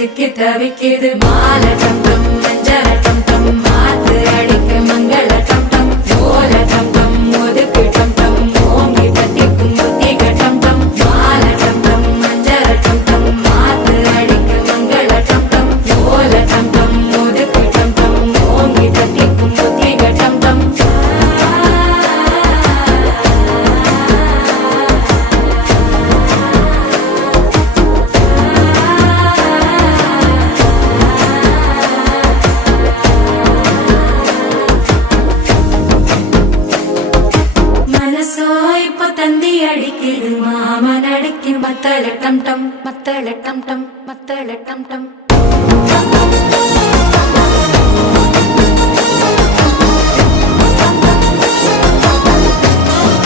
சிக்கி தவிக்கிது மால டம் டம் மஞ்சள டம் டம் மாத்து அடிக்க மங்கள டம் டம் ஓல டம் டம் ஒதுக்கு டம் டம் ஓங்கி தட்டிக்கும் புத்திக டம் டம் மால டம் டம் மஞ்சள டம் டம் மாத்து அடிக்க மங்கள டம் டம் ஓல டம் டம் ஒதுக்கு டம் டம் ஓங்கி தட்டிக்கும் புத்திக டம் டம் தந்தி அடிக்குது மாமன் அடிக்கு மத்தள டம் டம் மத்தள டம் டம் மத்தள டம் டம்